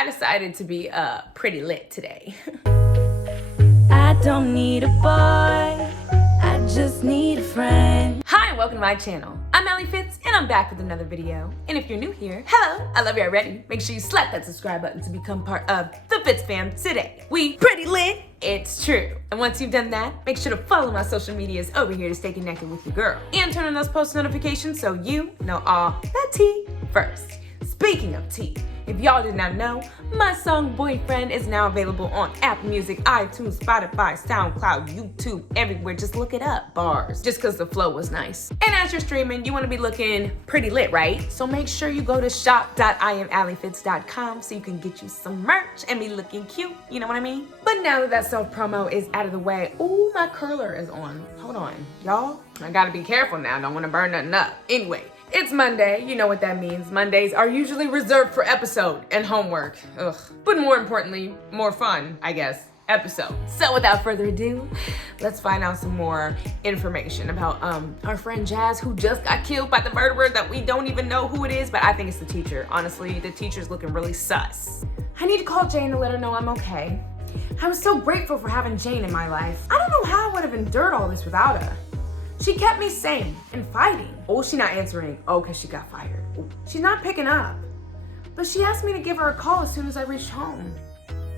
I decided to be pretty lit today. I don't need a boy, I just need a friend. Hi and welcome to my channel. I'm Alli Fitz and I'm back with another video. And if you're new here, hello, I love you already. Make sure you slap that subscribe button to become part of the FITZFAM today. We pretty lit, it's true. And once you've done that, make sure to follow my social medias over here to stay connected with your girl. And turn on those post notifications so you know all that tea first. Speaking of tea, if y'all did not know, my song Boyfriend is now available on Apple Music, iTunes, Spotify, SoundCloud, YouTube, everywhere. Just look it up, bars, just because the flow was nice. And as you're streaming, you want to be looking pretty lit, right? So make sure you go to shop.iamallifitz.com so you can get you some merch and be looking cute, you know what I mean? But now that self-promo is out of the way, ooh, my curler is on. Hold on, y'all. I gotta be careful now, don't want to burn nothing up. Anyway. It's Monday, you know what that means. Mondays are usually reserved for episode and homework. Ugh. But more importantly, more fun, I guess, episode. So without further ado, let's find out some more information about our friend Jazz, who just got killed by the murderer that we don't even know who it is, but I think it's the teacher. Honestly, the teacher's looking really sus. I need to call Jane to let her know I'm okay. I was so grateful for having Jane in my life. I don't know how I would have endured all this without her. She kept me sane and fighting. Oh, she's not answering. Oh, because she got fired. Oh. She's not picking up. But she asked me to give her a call as soon as I reached home.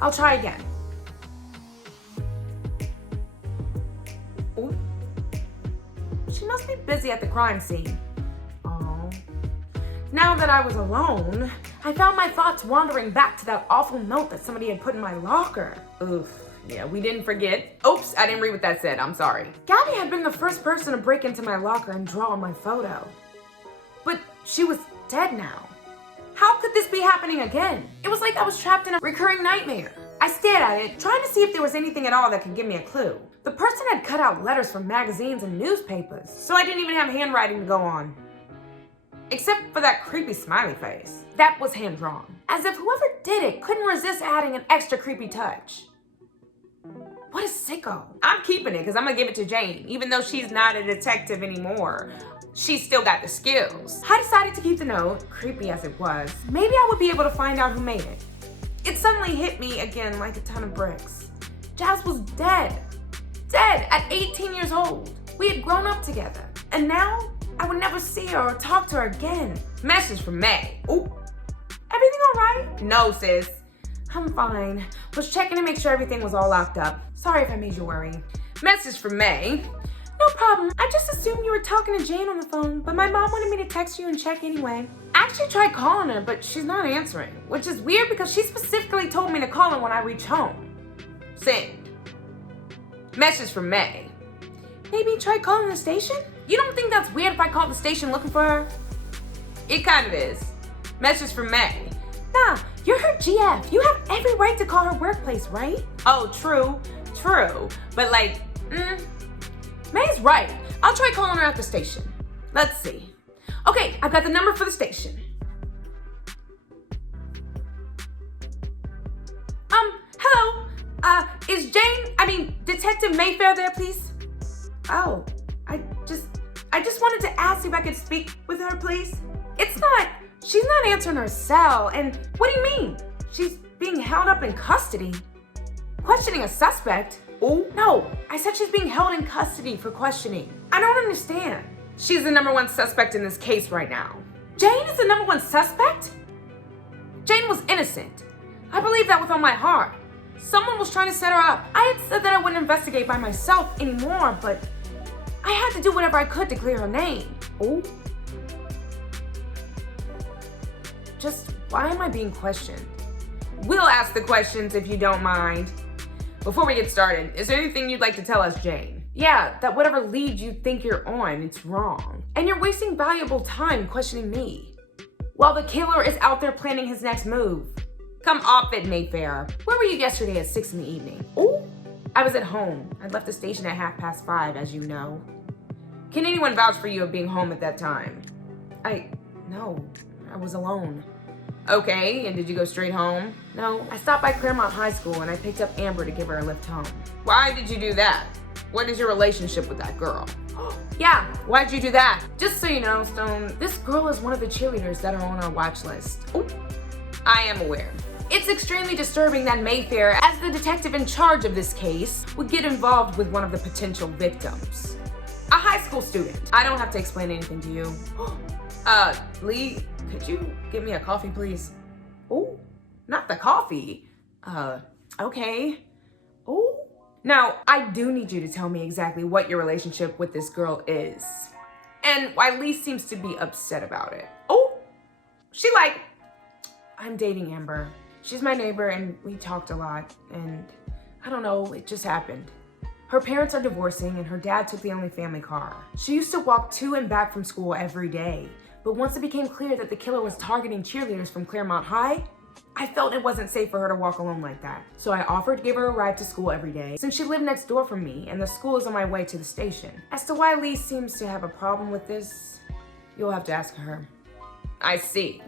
I'll try again. Oh. She must be busy at the crime scene. Oh. Now that I was alone, I found my thoughts wandering back to that awful note that somebody had put in my locker. Oof. Yeah, we didn't forget. Oops, I didn't read what that said. I'm sorry. Gabby had been the first person to break into my locker and draw on my photo. But she was dead now. How could this be happening again? It was like I was trapped in a recurring nightmare. I stared at it, trying to see if there was anything at all that could give me a clue. The person had cut out letters from magazines and newspapers, so I didn't even have handwriting to go on. Except for that creepy smiley face. That was hand-drawn. As if whoever did it couldn't resist adding an extra creepy touch. What a sicko. I'm keeping it because I'm gonna give it to Jane. Even though she's not a detective anymore, she's still got the skills. I decided to keep the note, creepy as it was. Maybe I would be able to find out who made it. It suddenly hit me again like a ton of bricks. Jazz was dead. Dead at 18 years old. We had grown up together. And now I would never see her or talk to her again. Message from May. Ooh. Everything all right? No, sis. I'm fine. Was checking to make sure everything was all locked up. Sorry if I made you worry. Message from May. No problem. I just assumed you were talking to Jane on the phone, but my mom wanted me to text you and check anyway. I actually tried calling her, but she's not answering, which is weird because she specifically told me to call her when I reach home. Send. Message from May. Maybe try calling the station? You don't think that's weird if I call the station looking for her? It kind of is. Message from May. Nah, you're her GF. You have every right to call her workplace, right? Oh, true. But like, May's right. I'll try calling her at the station. Let's see. Okay, I've got the number for the station. Hello. Is Detective Mayfair there, please? Oh, I just wanted to ask if I could speak with her, please. She's not answering her cell, and what do you mean? She's being held up in custody? Questioning a suspect? Oh, no, I said she's being held in custody for questioning. I don't understand. She's the #1 suspect in this case right now. Jane is the #1 suspect? Jane was innocent. I believe that with all my heart. Someone was trying to set her up. I had said that I wouldn't investigate by myself anymore, but I had to do whatever I could to clear her name. Oh. Just why am I being questioned? We'll ask the questions if you don't mind. Before we get started, is there anything you'd like to tell us, Jane? Yeah, that whatever lead you think you're on, it's wrong. And you're wasting valuable time questioning me, while the killer is out there planning his next move. Come off it, Mayfair. Where were you yesterday at 6 in the evening? Oh, I was at home. I left the station at 5:30, as you know. Can anyone vouch for you of being home at that time? No, I was alone. Okay, and did you go straight home? No, I stopped by Claremont High School and I picked up Amber to give her a lift home. Why did you do that? What is your relationship with that girl? Yeah, why'd you do that? Just so you know, Stone, this girl is one of the cheerleaders that are on our watch list. Oh, I am aware. It's extremely disturbing that Mayfair, as the detective in charge of this case, would get involved with one of the potential victims. A high school student. I don't have to explain anything to you. Lee, could you get me a coffee, please? Oh, not the coffee. Okay. Oh. Now, I do need you to tell me exactly what your relationship with this girl is. And why Lee seems to be upset about it. Oh, she like, I'm dating Amber. She's my neighbor and we talked a lot. And I don't know, it just happened. Her parents are divorcing and her dad took the only family car. She used to walk to and back from school every day. But once it became clear that the killer was targeting cheerleaders from Claremont High, I felt it wasn't safe for her to walk alone like that. So I offered to give her a ride to school every day since she lived next door from me and the school is on my way to the station. As to why Lee seems to have a problem with this, you'll have to ask her. I see.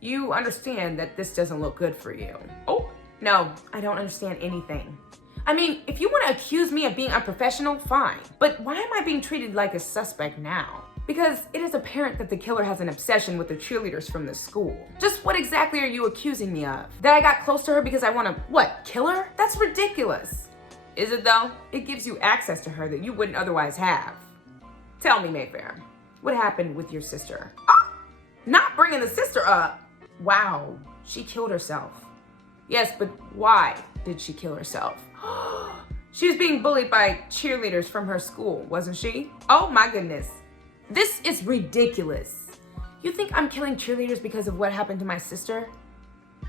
You understand that this doesn't look good for you. Oh, no, I don't understand anything. I mean, if you want to accuse me of being unprofessional, fine. But why am I being treated like a suspect now? Because it is apparent that the killer has an obsession with the cheerleaders from the school. Just what exactly are you accusing me of? That I got close to her because I want to, what, kill her? That's ridiculous. Is it though? It gives you access to her that you wouldn't otherwise have. Tell me, Mayfair, what happened with your sister? Ah, not bringing the sister up. Wow, she killed herself. Yes, but why did she kill herself? She was being bullied by cheerleaders from her school, wasn't she? Oh my goodness. This is ridiculous. You think I'm killing cheerleaders because of what happened to my sister?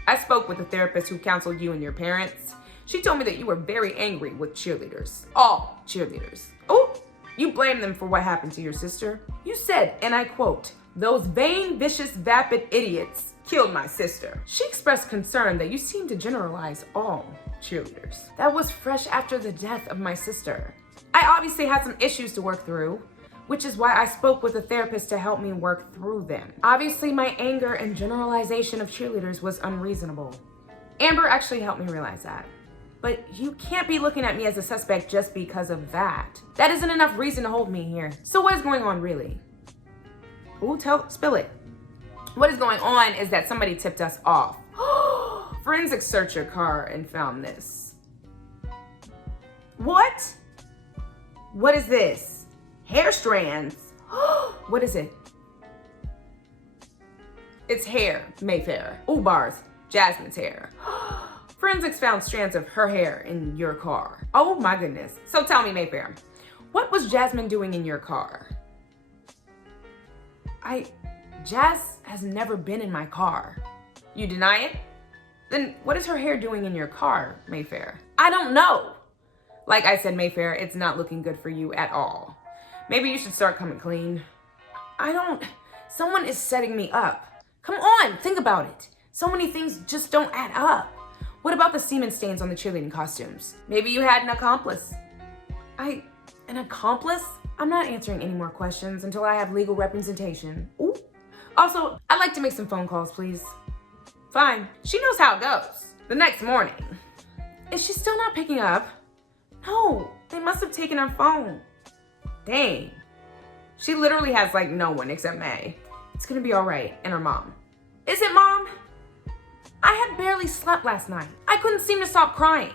I spoke with a therapist who counseled you and your parents. She told me that you were very angry with cheerleaders. All cheerleaders. Oh, you blame them for what happened to your sister? You said, and I quote, "Those vain, vicious, vapid idiots killed my sister." She expressed concern that you seem to generalize all cheerleaders. That was fresh after the death of my sister. I obviously had some issues to work through, which is why I spoke with a therapist to help me work through them. Obviously, my anger and generalization of cheerleaders was unreasonable. Amber actually helped me realize that. But you can't be looking at me as a suspect just because of that. That isn't enough reason to hold me here. So what is going on really? Ooh, spill it. What is going on is that somebody tipped us off. Forensics searched your car and found this. What? What is this? Hair strands. What is it? It's hair, Mayfair. Ooh, bars. Jasmine's hair. Forensics found strands of her hair in your car. Oh my goodness. So tell me, Mayfair, what was Jasmine doing in your car? Jazz has never been in my car. You deny it? Then what is her hair doing in your car, Mayfair? I don't know. Like I said, Mayfair, it's not looking good for you at all. Maybe you should start coming clean. Someone is setting me up. Come on, think about it. So many things just don't add up. What about the semen stains on the cheerleading costumes? Maybe you had an accomplice. An accomplice? I'm not answering any more questions until I have legal representation. Ooh. Also, I'd like to make some phone calls, please. Fine. She knows how it goes. The next morning. Is she still not picking up? No, they must have taken her phone. Dang. She literally has like no one except May. It's gonna be all right, and her mom. Is it, Mom? I had barely slept last night. I couldn't seem to stop crying.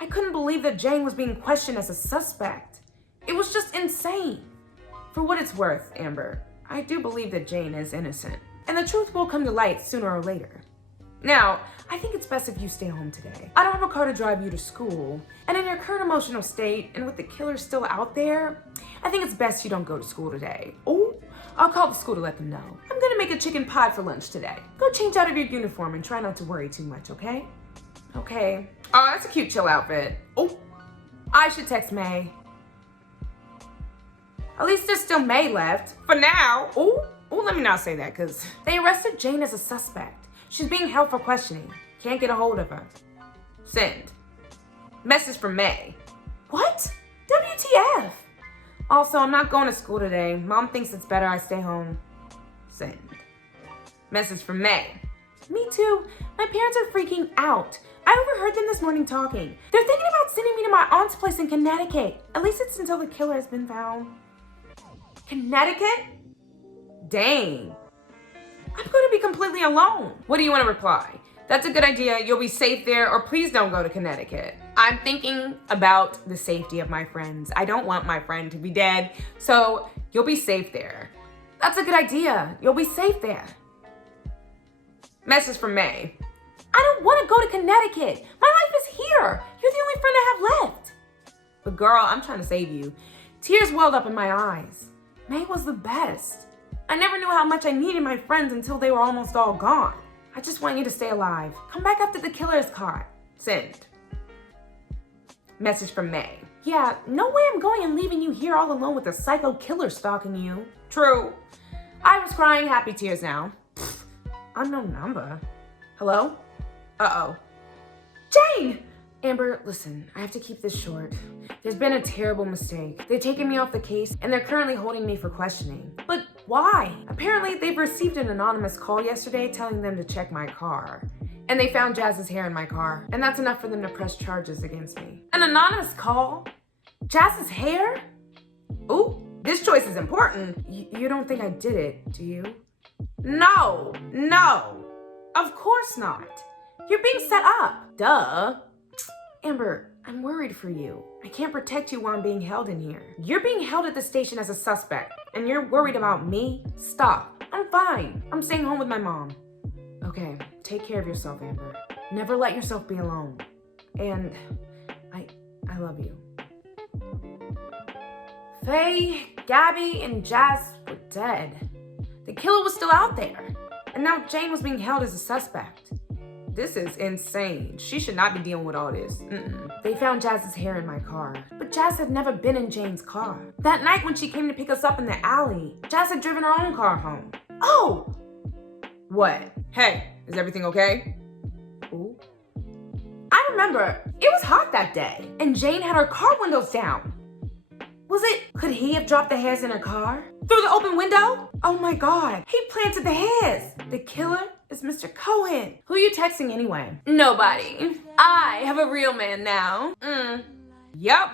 I couldn't believe that Jane was being questioned as a suspect. It was just insane. For what it's worth, Amber, I do believe that Jane is innocent, and the truth will come to light sooner or later. Now, I think it's best if you stay home today. I don't have a car to drive you to school, and in your current emotional state, and with the killer still out there, I think it's best you don't go to school today. Oh, I'll call the school to let them know. I'm gonna make a chicken pie for lunch today. Go change out of your uniform and try not to worry too much, okay? Okay. Oh, that's a cute chill outfit. Oh, I should text May. At least there's still May left. For now. Oh, let me not say that, because they arrested Jane as a suspect. She's being held for questioning. Can't get a hold of her. Send. Message from May. What? WTF? Also, I'm not going to school today. Mom thinks it's better I stay home. Send. Message from May. Me too. My parents are freaking out. I overheard them this morning talking. They're thinking about sending me to my aunt's place in Connecticut. At least it's until the killer has been found. Connecticut? Dang. I'm going to be completely alone. What do you want to reply? That's a good idea. You'll be safe there, or please don't go to Connecticut. I'm thinking about the safety of my friends. I don't want my friend to be dead, so you'll be safe there. That's a good idea. You'll be safe there. Message from May. I don't want to go to Connecticut. My life is here. You're the only friend I have left. But girl, I'm trying to save you. Tears welled up in my eyes. May was the best. I never knew how much I needed my friends until they were almost all gone. I just want you to stay alive. Come back after the killer is caught. Send. Message from May. Yeah, no way I'm going and leaving you here all alone with a psycho killer stalking you. True. I was crying happy tears now. Pfft, unknown number. Hello? Uh-oh. Jane! Amber, listen, I have to keep this short. There's been a terrible mistake. They've taken me off the case and they're currently holding me for questioning. But why? Apparently they've received an anonymous call yesterday telling them to check my car. And they found Jazz's hair in my car. And that's enough for them to press charges against me. An anonymous call? Jazz's hair? Ooh, this choice is important. You don't think I did it, do you? No, of course not. You're being set up. Duh. Amber, I'm worried for you. I can't protect you while I'm being held in here. You're being held at the station as a suspect, and you're worried about me? Stop. I'm fine. I'm staying home with my mom. Okay, take care of yourself, Amber. Never let yourself be alone. And I love you. Faye, Gabby, and Jazz were dead. The killer was still out there, and now Jane was being held as a suspect. This is insane. She should not be dealing with all this. They found Jazz's hair in my car, but Jazz had never been in Jane's car. That night when she came to pick us up in the alley, Jazz had driven her own car home. Oh! What? Hey, is everything okay? Ooh. I remember, it was hot that day, and Jane had her car windows down. Could he have dropped the hairs in her car? Through the open window? Oh my God, he planted the hairs. The killer is Mr. Cohen. Who are you texting anyway? Nobody. I have a real man now. Yup.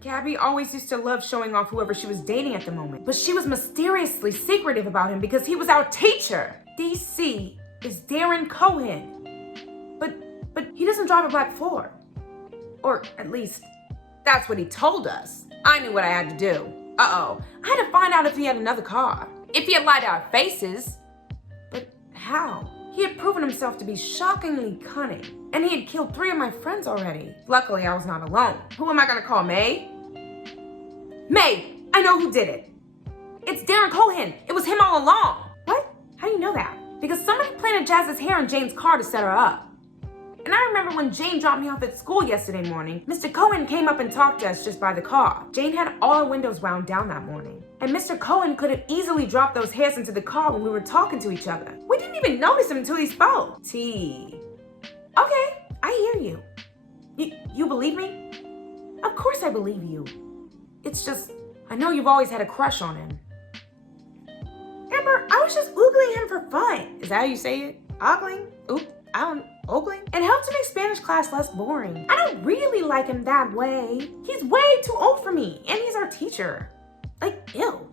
Gabby always used to love showing off whoever she was dating at the moment, but she was mysteriously secretive about him because he was our teacher. DC is Darren Cohen. But he doesn't drive a black Ford. Or at least, that's what he told us. I knew what I had to do. Uh-oh. I had to find out if he had another car. If he had lied to our faces. But how? He had proven himself to be shockingly cunning. And he had killed 3 of my friends already. Luckily, I was not alone. Who am I gonna call, May? May! I know who did it. It's Darren Cohen. It was him all along. What? How do you know that? Because somebody planted Jazz's hair in Jane's car to set her up. And I remember when Jane dropped me off at school yesterday morning, Mr. Cohen came up and talked to us just by the car. Jane had all her windows wound down that morning. And Mr. Cohen could have easily dropped those hairs into the car when we were talking to each other. We didn't even notice him until he spoke. T. Okay, I hear you. You believe me? Of course I believe you. It's just, I know you've always had a crush on him. Amber, I was just oogling him for fun. Is that how you say it? Ogling? Oop, I don't ogling? It helped to make Spanish class less boring. I don't really like him that way. He's way too old for me, and he's our teacher. Like, ew.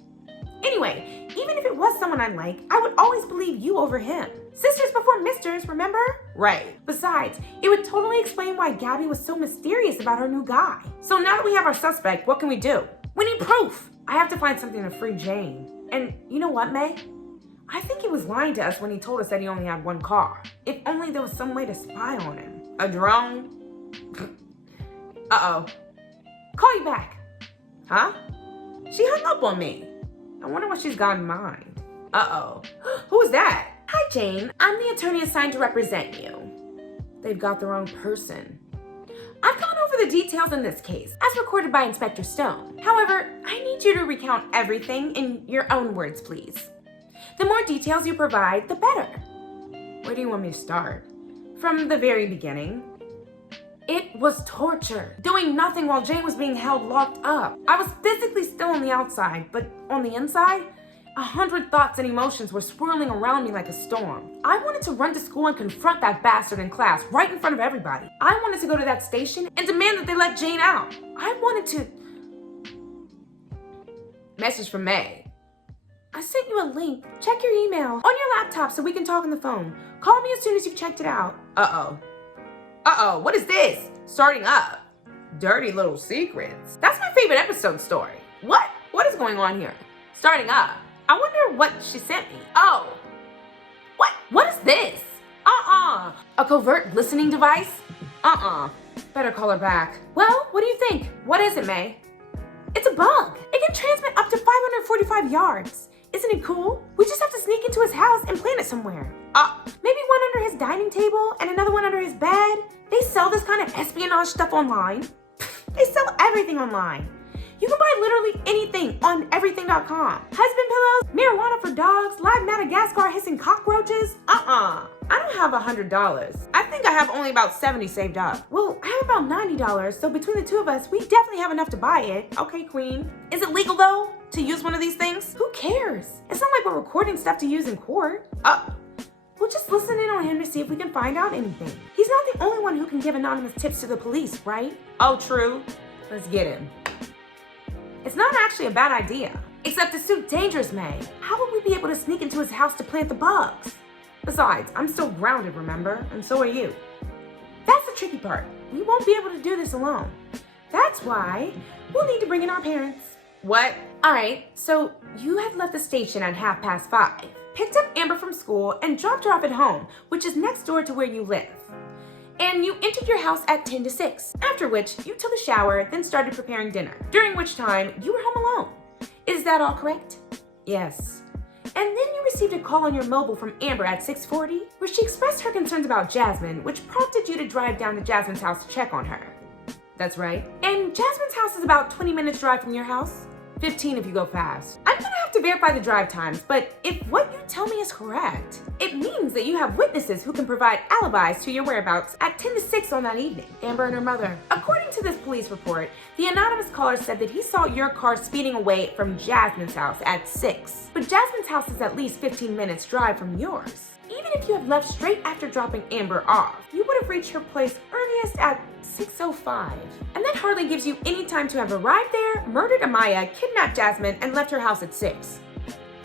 Anyway, even if it was someone I like, I would always believe you over him. Sisters before misters, remember? Right. Besides, it would totally explain why Gabby was so mysterious about her new guy. So now that we have our suspect, what can we do? We need proof. I have to find something to free Jane. And you know what, May? I think he was lying to us when he told us that he only had 1 car. If only there was some way to spy on him. A drone? Uh-oh. Call you back. Huh? She hung up on me. I wonder what she's got in mind. Uh-oh. Who's that? Hi, Jane. I'm the attorney assigned to represent you. They've got the wrong person. I've gone over the details in this case, as recorded by Inspector Stone. However, I need you to recount everything in your own words, please. The more details you provide, the better. Where do you want me to start? From the very beginning. It was torture. Doing nothing while Jane was being held locked up. I was physically still on the outside, but on the inside, 100 thoughts and emotions were swirling around me like a storm. I wanted to run to school and confront that bastard in class right in front of everybody. I wanted to go to that station and demand that they let Jane out. I wanted to... Message from May. I sent you a link. Check your email on your laptop so we can talk on the phone. Call me as soon as you've checked it out. Uh-oh, what is this? Starting up. Dirty little secrets. That's my favorite episode story. What is going on here? Starting up. I wonder what she sent me. Oh. What is this? A covert listening device? Better call her back. Well, what do you think? What is it, May? It's a bug. It can transmit up to 545 yards. Isn't it cool? We just have to sneak into his house and plant it somewhere. Maybe one under his dining table and another one under his bed. They sell this kind of espionage stuff online. They sell everything online. You can buy literally anything on everything.com. Husband pillows, marijuana for dogs, live Madagascar hissing cockroaches. I don't have $100. I think I have only about 70 saved up. Well, I have about $90, so between the two of us, we definitely have enough to buy it. Okay, queen. Is it legal though, to use one of these things? Who cares? It's not like we're recording stuff to use in court. We'll just listen in on him to see if we can find out anything. He's not the only one who can give anonymous tips to the police, right? Oh, true. Let's get him. It's not actually a bad idea, except it's too dangerous, May. How would we be able to sneak into his house to plant the bugs? Besides, I'm still grounded, remember? And so are you. That's the tricky part. We won't be able to do this alone. That's why we'll need to bring in our parents. What? All right, so you had left the station at 5:30, picked up Amber from school, and dropped her off at home, which is next door to where you live. And you entered your house at 10 to 6, after which you took a shower, then started preparing dinner, during which time you were home alone. Is that all correct? Yes. And then you received a call on your mobile from Amber at 6:40, where she expressed her concerns about Jasmine, which prompted you to drive down to Jasmine's house to check on her. That's right. And Jasmine's house is about 20 minutes drive from your house. 15 if you go fast. I'm gonna have to verify the drive times, but if what you tell me is correct, it means that you have witnesses who can provide alibis to your whereabouts at 10 to 6 on that evening. Amber and her mother. According to this police report, the anonymous caller said that he saw your car speeding away from Jasmine's house at 6. But Jasmine's house is at least 15 minutes drive from yours. Even if you had left straight after dropping Amber off, you would have reached her place earliest at 6:05. And that hardly gives you any time to have arrived there, murdered Amaya, kidnapped Jasmine, and left her house at 6.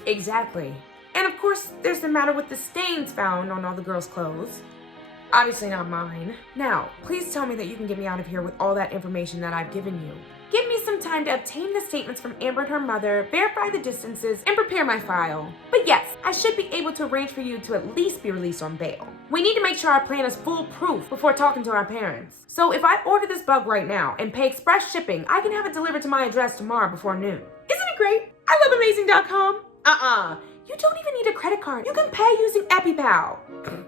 Exactly. And of course, there's the matter with the stains found on all the girls' clothes. Obviously not mine. Now, please tell me that you can get me out of here with all that information that I've given you. Give me some time to obtain the statements from Amber and her mother, verify the distances, and prepare my file. But yes, I should be able to arrange for you to at least be released on bail. We need to make sure our plan is foolproof before talking to our parents. So if I order this bug right now and pay express shipping, I can have it delivered to my address tomorrow before noon. Isn't it great? I love amazing.com. You don't even need a credit card. You can pay using EpiPal.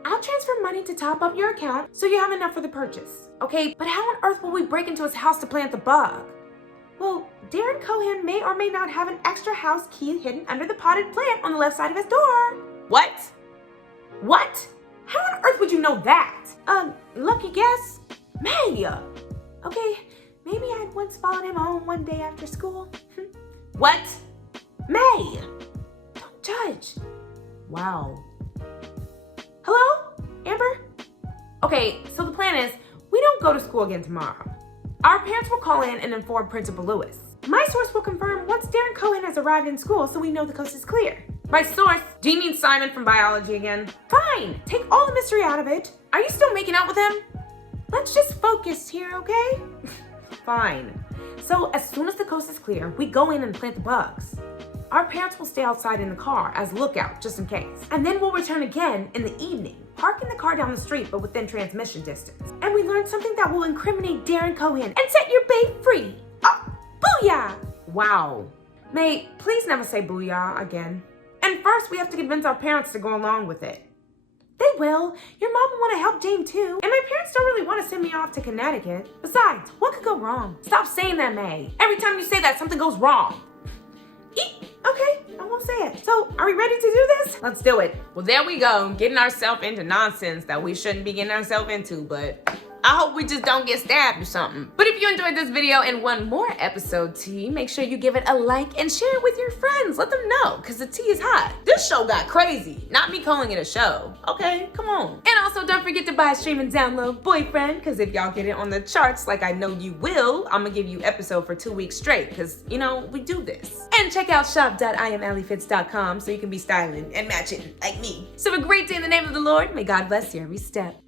I'll transfer money to top up your account so you have enough for the purchase. Okay, but how on earth will we break into his house to plant the bug? Well, Darren Cohen may or may not have an extra house key hidden under the potted plant on the left side of his door. What? How on earth would you know that? Lucky guess? May. Okay, maybe I'd once followed him home one day after school. What? May. Don't judge. Wow. Hello? Amber? Okay, so the plan is we don't go to school again tomorrow. Our parents will call in and inform Principal Lewis. My source will confirm once Darren Cohen has arrived in school so we know the coast is clear. My source? Do you mean Simon from biology again? Fine, take all the mystery out of it. Are you still making out with him? Let's just focus here, okay? Fine. So as soon as the coast is clear, we go in and plant the bugs. Our parents will stay outside in the car as lookout, just in case. And then we'll return again in the evening, parking the car down the street but within transmission distance. And we learn something that will incriminate Darren Cohen and set your babe free. Oh, booyah! Wow. May, please never say booyah again. And first, we have to convince our parents to go along with it. They will. Your mom will want to help Jane too. And my parents don't really want to send me off to Connecticut. Besides, what could go wrong? Stop saying that, May. Every time you say that, something goes wrong. Okay, I won't say it. So, are we ready to do this? Let's do it. Well, there we go, getting ourselves into nonsense that we shouldn't be getting ourselves into, but I hope we just don't get stabbed or something. But if you enjoyed this video and want more episode tea, make sure you give it a like and share it with your friends. Let them know, because the tea is hot. This show got crazy. Not me calling it a show. Okay, come on. And also don't forget to buy, stream, and download Boyfriend, because if y'all get it on the charts like I know you will, I'm gonna give you episode for 2 weeks straight, because, you know, we do this. And check out shop.IamAlliFitz.com so you can be styling and matching like me. So have a great day in the name of the Lord. May God bless you every step.